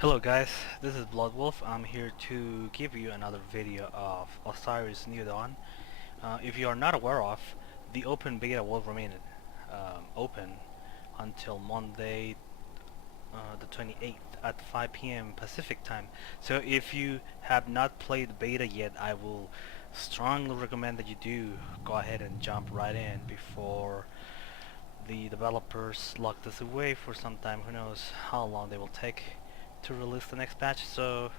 Hello guys, this is Bloodwolf. I'm here to give you another video of Osiris New Dawn. If you are not aware of, the open beta will remain open until Monday the 28th at 5 p.m. Pacific time. So if you have not played beta yet, I will strongly recommend that you do go ahead and jump right in before the developers lock this away for some time. Who knows how long they will take to release the next patch. So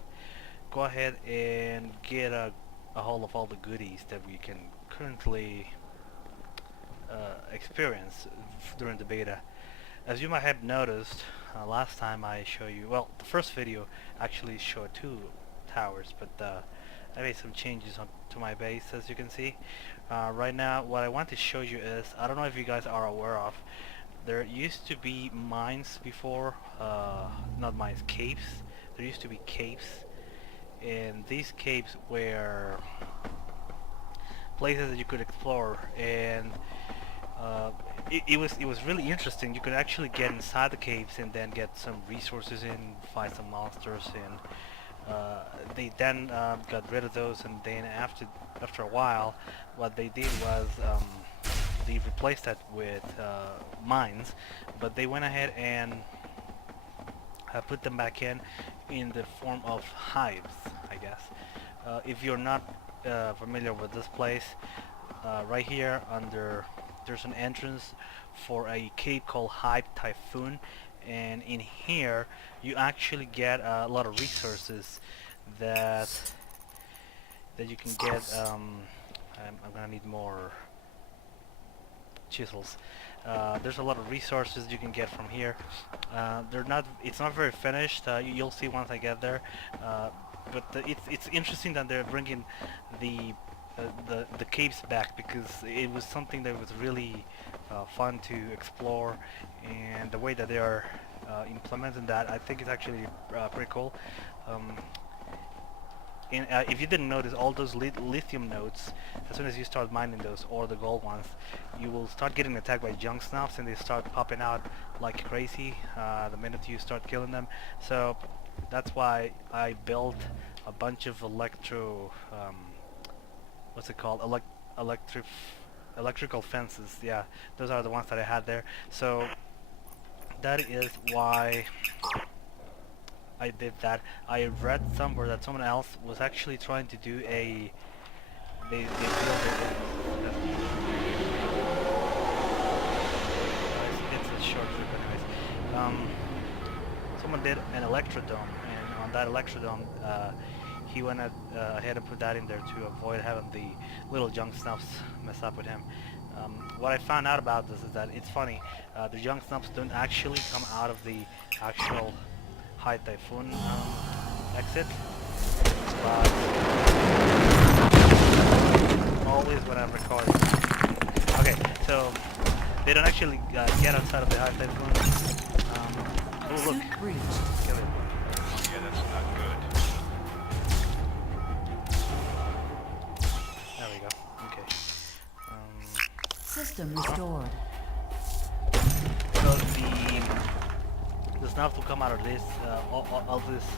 go ahead and get a hold of all the goodies that we can currently experience during the beta. As you might have noticed, last time I showed you, well, the first video actually showed 2 towers, but I made some changes to my base, as you can see. Right now, what I want to show you is, I don't know if you guys are aware of, there used to be mines before, not mines, caves. There used to be caves, and these caves were places that you could explore, and it was really interesting. You could actually get inside the caves and then get some resources in, fight some monsters, and they then got rid of those, and then after a while, what they did was they replaced that with mines, but they went ahead and put them back in the form of hives, I guess. If you're not familiar with this place, right here there's an entrance for a cave called Hive Typhoon, and in here you actually get a lot of resources that you can get. I'm gonna need more chisels. There's a lot of resources you can get from here. It's not very finished. You'll see once I get there. But it's interesting that they're bringing the caves back, because it was something that was really fun to explore, and the way that they are implementing that, I think is actually pretty cool. And if you didn't notice, all those lithium nodes, as soon as you start mining those, or the gold ones, you will start getting attacked by junk snouts, and they start popping out like crazy the minute you start killing them. So that's why I built a bunch of what's it called? Electrical fences. Yeah, those are the ones that I had there. So that is why I did that. I read somewhere that someone else was actually trying to do they built it's a short clip anyways. Someone did an electrodome, and on that electrodome he went ahead and put that in there to avoid having the little junk snouts mess up with him. What I found out about this is that it's funny. The junk snouts don't actually come out of the actual Hive Typhoon exit, but always when I'm recording. Okay, so they don't actually get outside of the Hive Typhoon. Oh look, kill it. Yeah, that's not good. There we go. Okay. System restored. So the snouts will come out of this, all these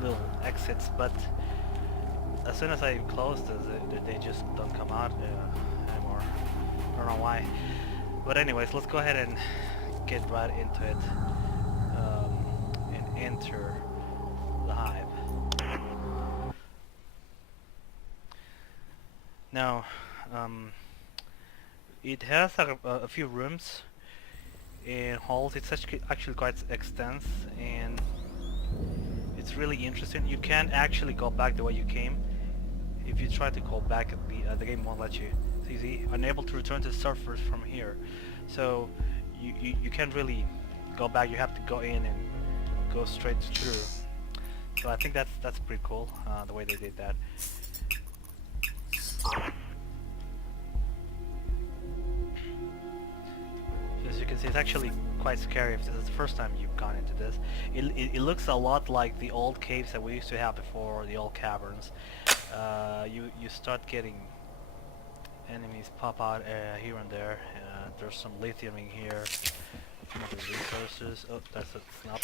little exits, but as soon as I close this, they just don't come out anymore. I don't know why. But anyways, let's go ahead and get right into it and enter the hive. Now, it has a few rooms and halls. It's actually quite extensive, and it's really interesting. You can't actually go back the way you came. If you try to go back, the game won't let you. So you see, unable to return to the surface from here. So you can't really go back. You have to go in and go straight through. So I think that's pretty cool, the way they did that. As you can see, it's actually quite scary if this is the first time you've gone into this. It looks a lot like the old caves that we used to have before, the old caverns. You start getting enemies pop out here and there. There's some lithium in here, some other resources. Oh, that's a snap.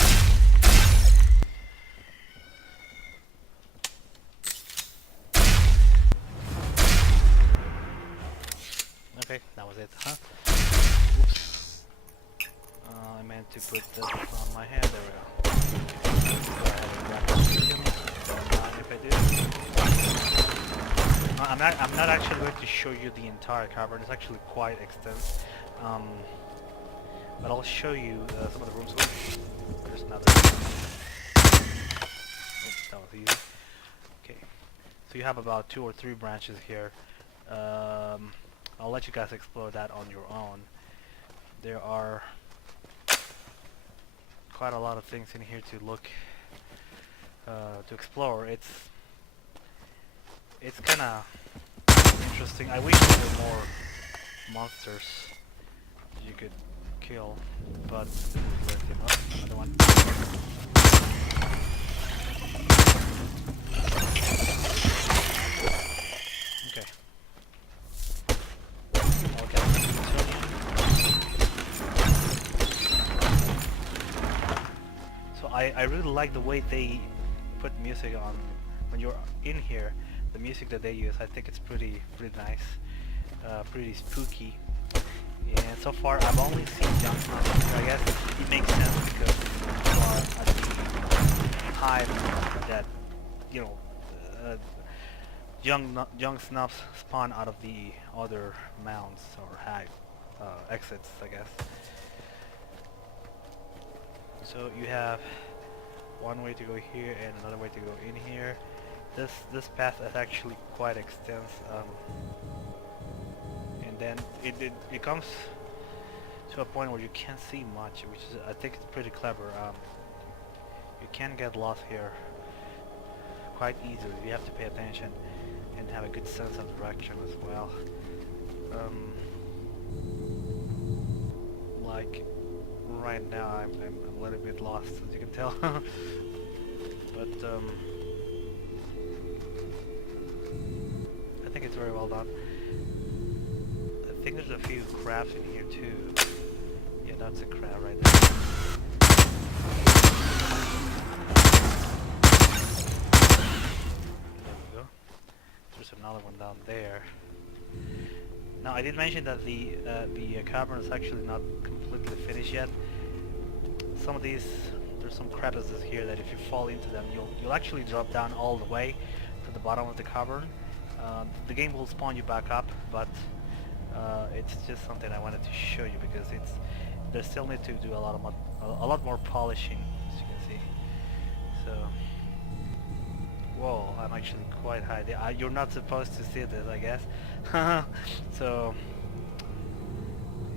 it, huh? Oops. I meant to put this on my hand. There we go. Go ahead and grab the lithium. Don't mind if I do. I'm not actually going to show you the entire cavern. It's actually quite extensive. But I'll show you some of the rooms. Oops. There's another. Oops, that was easy. Okay. So you have about 2 or 3 branches here. I'll let you guys explore that on your own. There are quite a lot of things in here to look, to explore. It's kind of interesting. I wish there were more monsters you could kill, but this is lithium. Oh, another one. Okay. So I really like the way they put music on when you're in here. The music that they use, I think it's pretty nice, pretty spooky. And so far, I've only seen young monsters. I guess it makes sense because you are at the hive that, you know, young snubs spawn out of the other mounds or hive exits, I guess. So you have one way to go here and another way to go in here. This path is actually quite extensive, and then it comes to a point where you can't see much, which is, I think it's pretty clever. You can get lost here quite easily. You have to pay attention and have a good sense of direction as well. Like right now, I'm a little bit lost, as you can tell. But I think it's very well done. I think there's a few crabs in here too. Yeah, that's a crab right there. There we go. There's another one down there. Now I did mention that the cavern is actually not completely finished yet. Some of these, there's some crevices here that if you fall into them, you'll actually drop down all the way to the bottom of the cavern. The game will spawn you back up, but it's just something I wanted to show you because they still need to do a lot more polishing, as you can see. So, whoa, I'm actually quite high. You're not supposed to see this, I guess. So,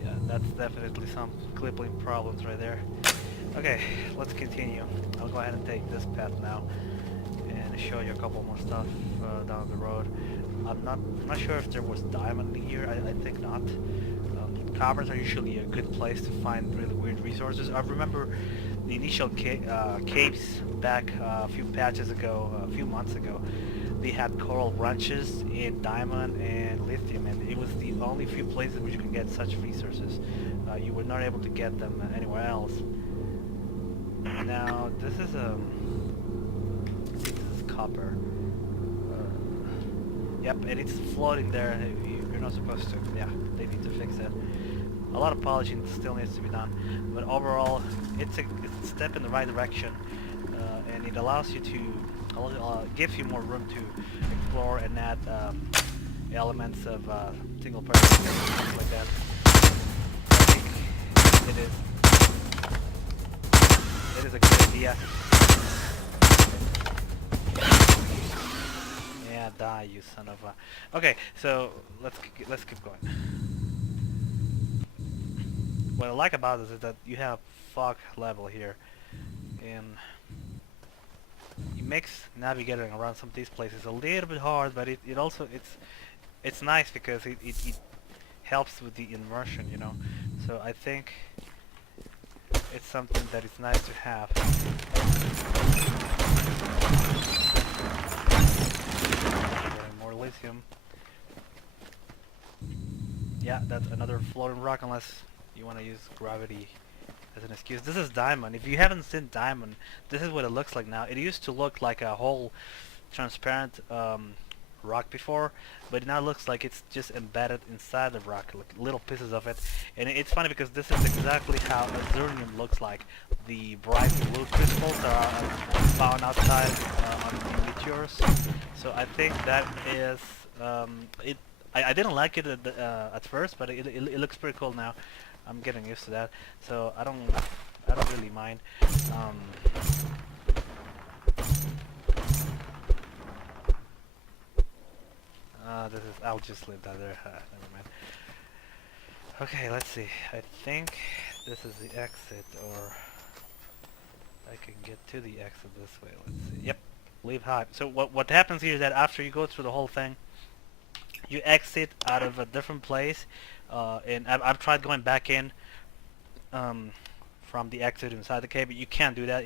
yeah, that's definitely some clipping problems right there. Okay, let's continue. I'll go ahead and take this path now and show you a couple more stuff down the road. I'm not sure if there was diamond in here. I think not. Caverns are usually a good place to find really weird resources. I remember the initial caves back a few patches ago, a few months ago. They had coral branches in diamond and lithium, and it was the only few places where you can get such resources. You were not able to get them anywhere else. Now this is I think this is copper. Yep, and it's floating there. You're not supposed to. Yeah, they need to fix it. A lot of polishing still needs to be done, but overall, it's a step in the right direction, and it allows you to gives you more room to explore and add elements of single person things like that. I think it is a good idea. Yeah, die, you son of a... Okay, so let's keep going. What I like about this is that you have fog level here, and it makes navigating around some of these places a little bit hard, but it also it's nice because it helps with the immersion, you know. So I think it's something that is nice to have. Getting more lithium. Yeah, that's another floating rock, unless you want to use gravity as an excuse. This is diamond. If you haven't seen diamond, this is what it looks like now. It used to look like a whole transparent rock before, but it now looks like it's just embedded inside the rock, like little pieces of it. And it's funny because this is exactly how Azurium looks like. The bright blue crystals are found outside on meteors. So I think that is it. I didn't like it at first, but it looks pretty cool now. I'm getting used to that, so I don't really mind. This is, I'll just leave that there. Never mind. Okay, let's see. I think this is the exit, or I can get to the exit this way. Let's see. Yep, leave Hive. So what happens here is that after you go through the whole thing, you exit out of a different place, and I've tried going back in from the exit inside the cave, but you can't do that.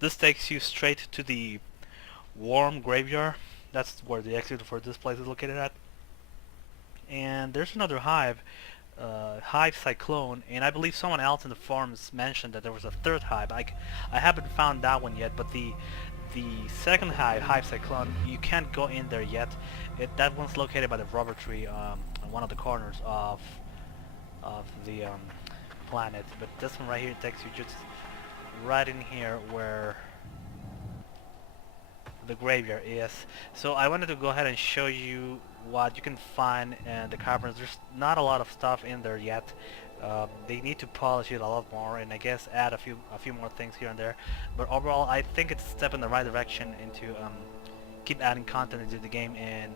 This takes you straight to the warm graveyard. That's where the exit for this place is located at. And there's another hive, Hive Cyclone, and I believe someone else in the forums mentioned that there was a third hive. I haven't found that one yet, but the second hive, Hive Cyclone, you can't go in there yet. That one's located by the rubber tree on one of the corners of the planet. But this one right here takes you just right in here where the graveyard is. So I wanted to go ahead and show you what you can find in the Caverns. There's not a lot of stuff in there yet. They need to polish it a lot more, and I guess add a few more things here and there. But overall, I think it's a step in the right direction into keep adding content into the game and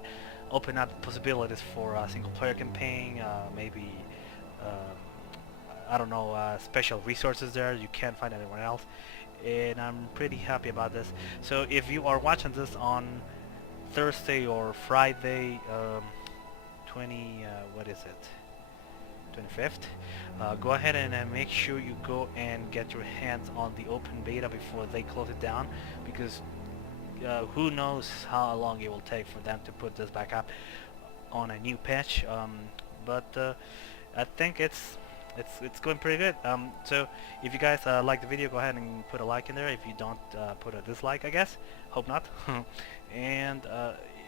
open up possibilities for a single player campaign. Maybe I don't know, special resources there you can't find anywhere else. And I'm pretty happy about this. So if you are watching this on Thursday or Friday, what is it, 25th, go ahead and make sure you go and get your hands on the open beta before they close it down, because who knows how long it will take for them to put this back up on a new patch. But I think it's going pretty good. So if you guys like the video, go ahead and put a like in there. If you don't, put a dislike, I guess. Hope not. And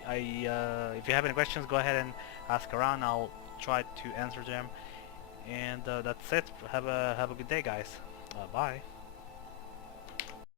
if you have any questions, go ahead and ask around. I'll try to answer them. And that's it. Have a good day, guys. Bye.